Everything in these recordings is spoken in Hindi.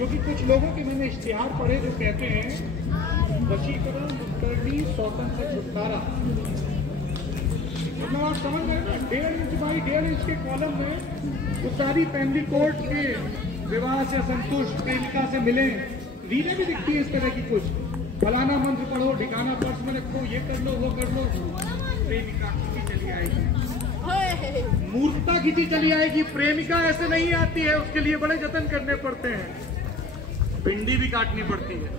क्योंकि कुछ लोगों के मैंने इश्तिहार पढ़े जो कहते हैं वशीकरण, मुत्तरनी, सौतन से छुटकारा। मतलब आप समझ रहे हैं ना, 1.5 इंच बाई 1.5 इंच के कॉलम में वो सारी फैमिली कोर्ट के विवाह से असंतुष्ट प्रेमिका से मिले, रीलें भी दिखती है इस तरह की, कुछ फलाना मंत्र पढ़ो, ठिकाना पर्स में रखो, ये कर लो, वो कर लो, प्रेमिका खींची चली आएगी, मूर्खता खींची चली आएगी। प्रेमिका ऐसे नहीं आती है, उसके लिए बड़े जतन करने पड़ते हैं, भिंडी भी काटनी पड़ती है।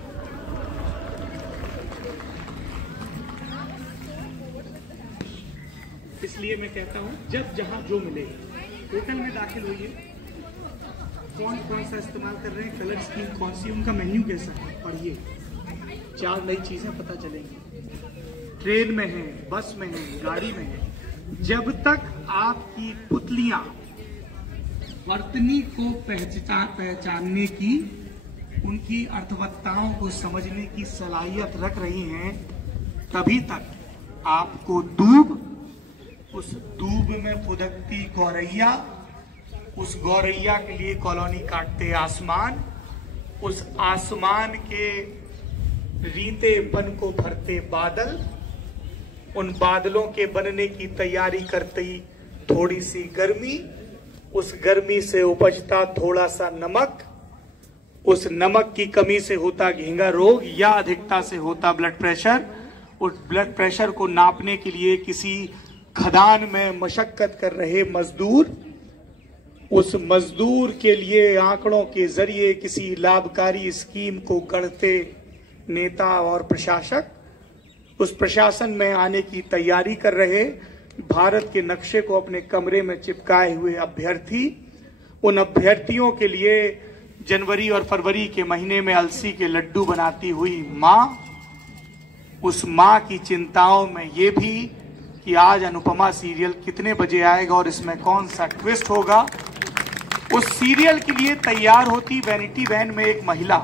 इसलिए मैं कहता हूं जब जहां जो मिले, होटल में दाखिल होइए, कौन कौन सा इस्तेमाल कर रहे हैं, कलर स्कीम कौन सी, उनका मेन्यू कैसा है, पढ़िए, 4 नई चीजें पता चलेंगी। ट्रेन में है, बस में है, गाड़ी में है, जब तक आपकी पुतलियां वर्तनी को पहचानने की, उनकी अर्थवत्ताओं को समझने की सलाहियत रख रही हैं, तभी तक आपको दूब, उस दूब में फुदकती गौरैया, उस गौरैया के लिए कॉलोनी काटते आसमान, उस आसमान के रीतेपन को भरते बादल, उन बादलों के बनने की तैयारी करती थोड़ी सी गर्मी, उस गर्मी से उपजता थोड़ा सा नमक, उस नमक की कमी से होता घेंगा रोग या अधिकता से होता ब्लड प्रेशर। उस ब्लड प्रेशर को नापने के लिए किसी खदान में मशक्कत कर रहे मजदूर, उस मजदूर के लिए आंकड़ों के जरिए किसी लाभकारी स्कीम को गढ़ते नेता और प्रशासक, उस प्रशासन में आने की तैयारी कर रहे भारत के नक्शे को अपने कमरे में चिपकाए हुए अभ्यर्थी, उन अभ्यर्थियों के लिए जनवरी और फरवरी के महीने में अलसी के लड्डू बनाती हुई मां, उस मां की चिंताओं में ये भी कि आज अनुपमा सीरियल कितने बजे आएगा और इसमें कौन सा ट्विस्ट होगा, उस सीरियल के लिए तैयार होती वैनिटी वैन में एक महिला,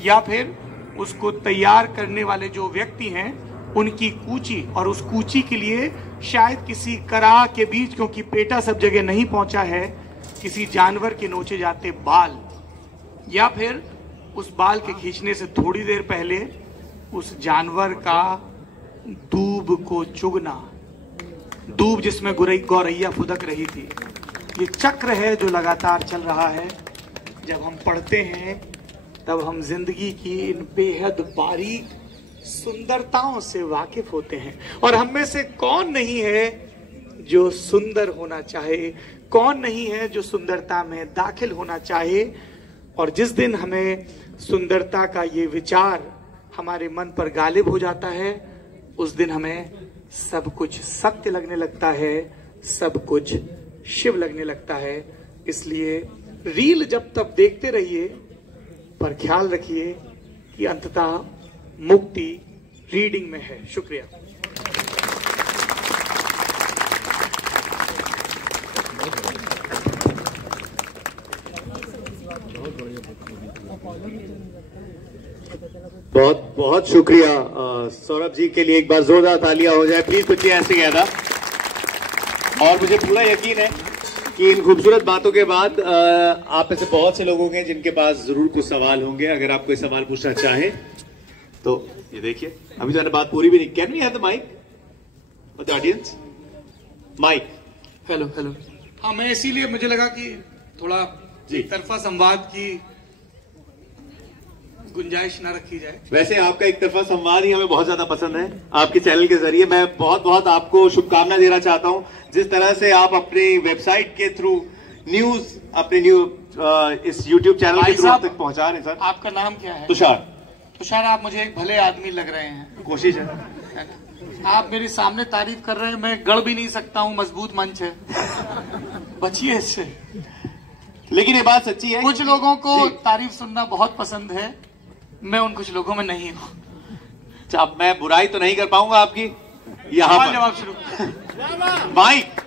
या फिर उसको तैयार करने वाले जो व्यक्ति हैं उनकी कूची, और उस कूची के लिए शायद किसी कराह के बीच, क्योंकि पेटा सब जगह नहीं पहुंचा है, किसी जानवर के नोचे जाते बाल, या फिर उस बाल के खींचने से थोड़ी देर पहले उस जानवर का दूब को चुगना, दूब जिसमें गौरैया फुदक रही थी। ये चक्र है जो लगातार चल रहा है। जब हम पढ़ते हैं तब हम जिंदगी की इन बेहद बारीक सुंदरताओं से वाकिफ होते हैं, और हम में से कौन नहीं है जो सुंदर होना चाहे, कौन नहीं है जो सुंदरता में दाखिल होना चाहे। और जिस दिन हमें सुंदरता का ये विचार हमारे मन पर गालिब हो जाता है, उस दिन हमें सब कुछ सत्य लगने लगता है, सब कुछ शिव लगने लगता है। इसलिए रील जब तक देखते रहिए, पर ख्याल रखिए कि अंततः मुक्ति रीडिंग में है। शुक्रिया। बहुत बहुत शुक्रिया सौरभ जी के लिए। एक बार जोरदार तालियां हो जाए प्लीज। कुछ ऐसे कहना, और मुझे पूरा यकीन है कि इन खूबसूरत बातों के बाद आप में से बहुत से लोग होंगे जिनके पास जरूर कुछ सवाल होंगे। अगर आप कोई सवाल पूछना चाहें तो ये देखिए, अभी तो मैंने बात पूरी भी नहीं। Can we have the mic for the audience? Mic. Hello hello. हाँ, मैं इसीलिए मुझे लगा कि थोड़ा एक तरफा संवाद की गुंजाइश ना रखी जाए। वैसे आपका एक तरफा संवाद ही हमें बहुत ज्यादा पसंद है। आपके चैनल के जरिए मैं बहुत बहुत आपको शुभकामना देना चाहता हूं। जिस तरह से आप अपनी वेबसाइट के थ्रू न्यूज, अपने इस यूट्यूब चैनल के थ्रू तक पहुंचा रहे हैं। सर, आपका नाम क्या है? तुषार। तुषार, आप मुझे एक भले आदमी लग रहे हैं। कोशिश है। आप मेरे सामने तारीफ कर रहे हैं, मैं गढ़ भी नहीं सकता हूँ, मजबूत मंच है, बचिए इससे। लेकिन ये बात सच्ची है, कुछ लोगों को तारीफ सुनना बहुत पसंद है, मैं उन कुछ लोगों में नहीं हूँ। अब मैं बुराई तो नहीं कर पाऊंगा आपकी। यहाँ पर जवाब शुरू। Mic.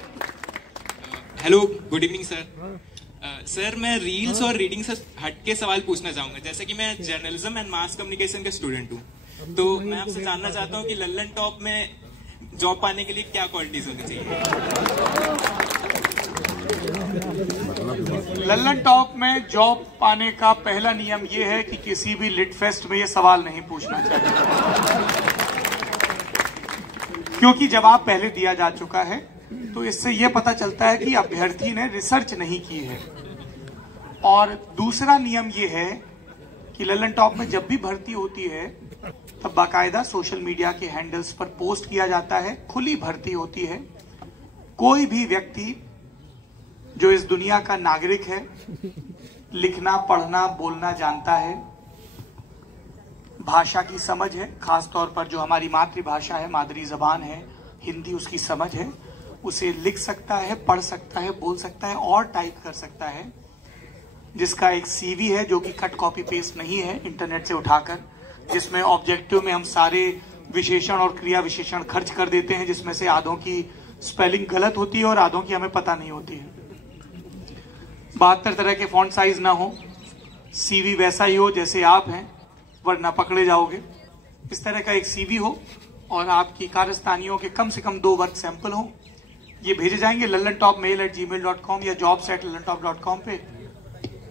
Hello, good evening sir. Sir, मैं रील्स और रीडिंग से हटके सवाल पूछना चाहूंगा। जैसे कि मैं जर्नलिज्म एंड मास कम्युनिकेशन के स्टूडेंट हूँ, तो मैं आपसे जानना चाहता हूँ कि लल्लन टॉप में जॉब पाने के लिए क्या क्वालिटीज होनी चाहिए? लल्लन टॉप में जॉब पाने का पहला नियम यह है कि किसी भी लिट फेस्ट में यह सवाल नहीं पूछना चाहिए, क्योंकि जवाब पहले दिया जा चुका है। तो इससे यह पता चलता है कि अभ्यर्थी ने रिसर्च नहीं की है। और दूसरा नियम यह है कि लल्लन टॉप में जब भी भर्ती होती है तब बाकायदा सोशल मीडिया के हैंडल्स पर पोस्ट किया जाता है। खुली भर्ती होती है। कोई भी व्यक्ति जो इस दुनिया का नागरिक है, लिखना पढ़ना बोलना जानता है, भाषा की समझ है, खासतौर पर जो हमारी मातृभाषा है, मादरी जबान है हिंदी, उसकी समझ है, उसे लिख सकता है, पढ़ सकता है, बोल सकता है और टाइप कर सकता है, जिसका एक सीवी है जो कि कट कॉपी पेस्ट नहीं है इंटरनेट से उठाकर, जिसमें ऑब्जेक्टिव में हम सारे विशेषण और क्रिया विशेषण खर्च कर देते हैं, जिसमें से आधों की स्पेलिंग गलत होती है और आधों की हमें पता नहीं होती है। 72 तरह के फॉन्ट साइज ना हो, सीवी वैसा ही हो जैसे आप हैं, वरना पकड़े जाओगे। इस तरह का एक सीवी हो और आपकी कारस्तानियों के कम से कम 2 वर्क सैंपल हो। ये भेजे जाएंगे lallanTopmail@gmail.com या jobs@lallanTop.com पे।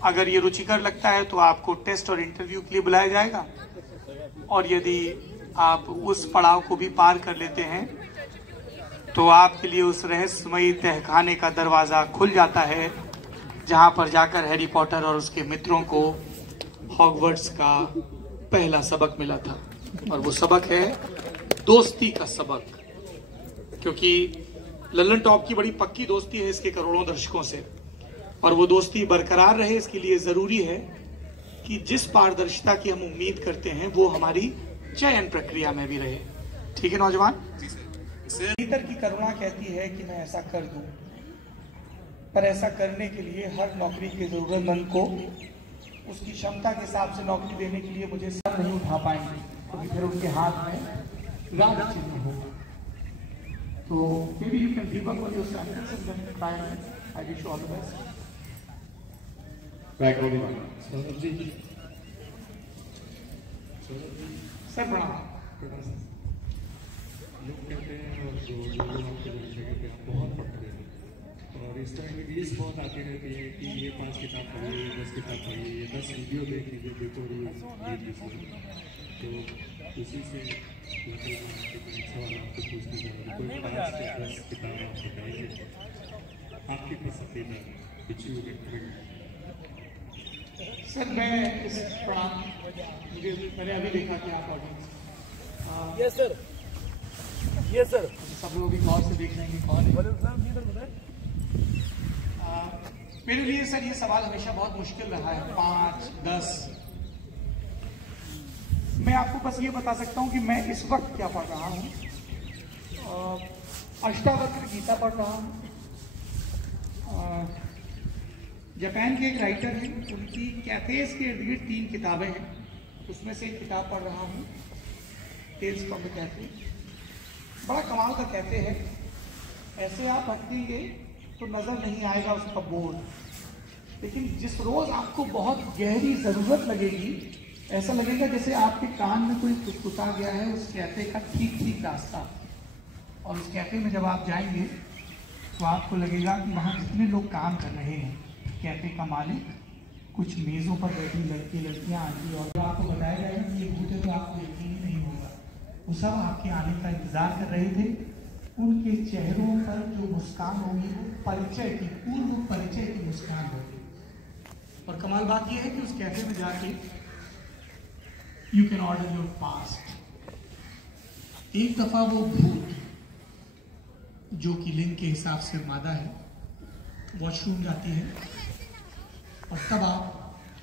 अगर ये रुचिकर लगता है तो आपको टेस्ट और इंटरव्यू के लिए बुलाया जाएगा, और यदि आप उस पड़ाव को भी पार कर लेते हैं तो आपके लिए उस रहस्यमयी तहखाने का दरवाजा खुल जाता है जहां पर जाकर हैरी पॉटर और उसके मित्रों को हॉगवर्ट्स का पहला सबक मिला था। और वो सबक है दोस्ती का सबक, क्योंकि लल्लन टॉप की बड़ी पक्की दोस्ती है इसके करोड़ों दर्शकों से, और वो दोस्ती बरकरार रहे इसके लिए जरूरी है कि जिस पारदर्शिता की हम उम्मीद करते हैं वो हमारी चयन प्रक्रिया में भी रहे। ठीक है नौजवान? भीतर की करुणा कहती है कि मैं ऐसा कर दूं, पर ऐसा करने के लिए हर नौकरी के जरूरतमंद को उसकी क्षमता के हिसाब से नौकरी देने के लिए मुझे सर नहीं उठा पाएंगे, क्योंकि फिर उनके हाथ में राज चिन्ह होगा। तो maybe you can debug all your samples and then try and I wish you all the best. Sir लोग कहते हैं और जो लोग आपके जगह पे आप बहुत पढ़ते हैं, और इस तरह की रील्स बहुत आती रहती है कि ये 5 किताब पढ़िए, 10 किताब पढ़िए, ये 10 वीडियो देख लीजिए before you read this book. तो उसी से सवाल आपको पूछना चाहूँगा, कोई 5 से 10 किताब आप बताइए आपकी पसंदीदा which you recommend। सर मैं इस मैंने अभी देखा कि आप audience yes sir, yes sir, सब लोग भी गौर से देख लेंगे कौन है। मेरे लिए सर ये सवाल हमेशा बहुत मुश्किल रहा है, 5, 10। मैं आपको बस ये बता सकता हूँ कि मैं इस वक्त क्या पढ़ रहा हूँ। अष्टावक्र गीता पढ़ रहा हूँ। जापान के एक राइटर हैं, उनकी कैफेज के इर्द गिर्द 3 किताबें हैं, उसमें से एक किताब पढ़ रहा हूँ, टेल्स फ्रॉम द कैफे। बड़ा कमाल का कैफे है, ऐसे आप हटेंगे तो नजर नहीं आएगा उसका बोर्ड, लेकिन जिस रोज आपको बहुत गहरी जरूरत लगेगी, ऐसा लगेगा जैसे आपके कान में कोई फुसफुसा गया है, उस कैफे का ठीक ठीक रास्ता। और उस कैफे में जब आप जाएंगे तो आपको लगेगा कि वहाँ जितने लोग काम कर रहे हैं, कैफे का मालिक, कुछ मेजों पर बैठी लड़के लड़कियां आएंगी, और जो आपको बताया जाएगा कि ये भूत तो आपको यकीन ही नहीं होगा, वो सब आपके आने का इंतजार कर रहे थे। उनके चेहरों पर जो मुस्कान होगी वो परिचय की, पूर्व परिचय की मुस्कान होगी। और कमाल बात यह है कि उस कैफे में जाके you can order your fast. एक दफा वो भूत जो कि लिंग के हिसाब से मादा है, वॉशरूम जाती है, और तब आप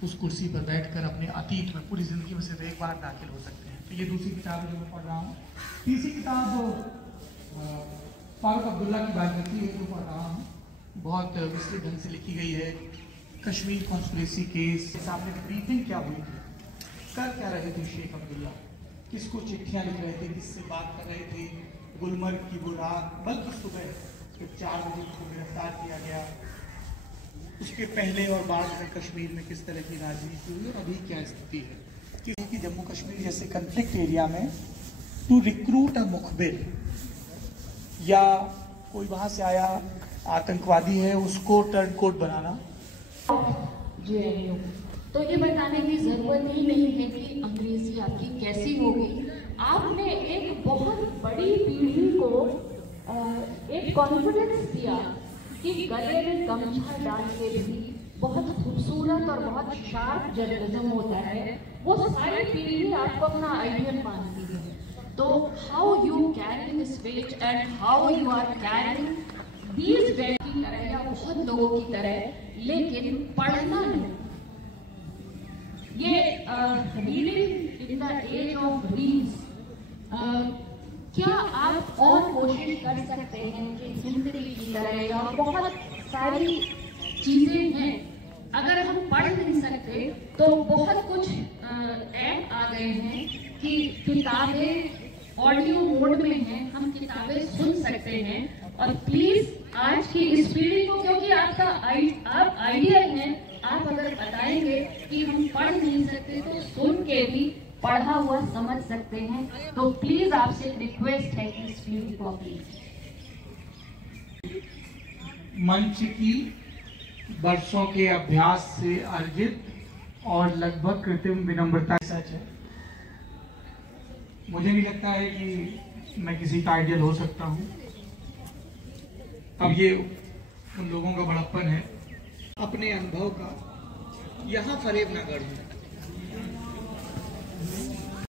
उस कुर्सी पर बैठकर अपने अतीत में पूरी जिंदगी में सिर्फ एक बार दाखिल हो सकते हैं। तो ये दूसरी किताब है जो मैं पढ़ रहा हूँ। तीसरी किताब फारूक अब्दुल्ला की बायोग्राफी है जो पढ़ रहा हूँ, बहुत विस्तृत ढंग से लिखी गई है। कश्मीर कॉन्स्पिरेसी केस, सामने ब्रीफिंग क्या हुई थी, कर क्या रहे थे शेख अब्दुल्ला, किसको चिट्ठियाँ लिख रहे थे, किससे बात कर रहे थे, गुलमर्ग की वो रात, बल्कि सुबह जब 4 बजे को गिरफ्तार किया गया, उसके पहले और बाद में कश्मीर में किस तरह की राजनीति हुई और अभी क्या स्थिति है। कि जम्मू कश्मीर जैसे कन्फ्लिक्ट एरिया में टू रिक्रूट अ मुखबिर, या कोई वहाँ से आया आतंकवादी है उसको टर्न कोट बनाना, JNU। तो ये बताने की जरूरत ही नहीं है कि अंग्रेजी आपकी कैसी होगी। आपने एक बहुत बड़ी पीढ़ी को एक कॉन्फिडेंस दिया कि गले में गमछा डाल के भी बहुत खूबसूरत और बहुत शार्प जर्नलिज्म होता है। वो सारी पीढ़ी आपको अपना आइडियल मानती है। तो how you carry this weight and how you are carrying these weight की तरह या बहुत लोगों की तरह, लेकिन पढ़ना नहीं। ये reading in the age of reels, क्या आप और कोशिश कर सकते हैं कि हिंदी की तरह या बहुत सारी चीजें हैं, अगर हम पढ़ नहीं सकते तो बहुत कुछ ऐप आ गए हैं कि किताबें ऑडियो मोड में हैं, हम किताबें सुन सकते हैं। और प्लीज आज की इस पीढ़ी को, क्योंकि आप आइडियल हैं, आप अगर बताएंगे कि हम पढ़ नहीं सकते तो सुन के भी पढ़ा हुआ समझ सकते हैं। तो प्लीज आपसे रिक्वेस्ट है कि इस पीढ़ी को प्लीज। मंच की वर्षों के अभ्यास से अर्जित और लगभग कृत्रिम विनम्रता सच है। मुझे नहीं लगता है कि मैं किसी का आइडियल हो सकता हूँ। अब ये उन लोगों का बड़प्पन है, अपने अनुभव का यहाँ फरेब ना गढ़ूं।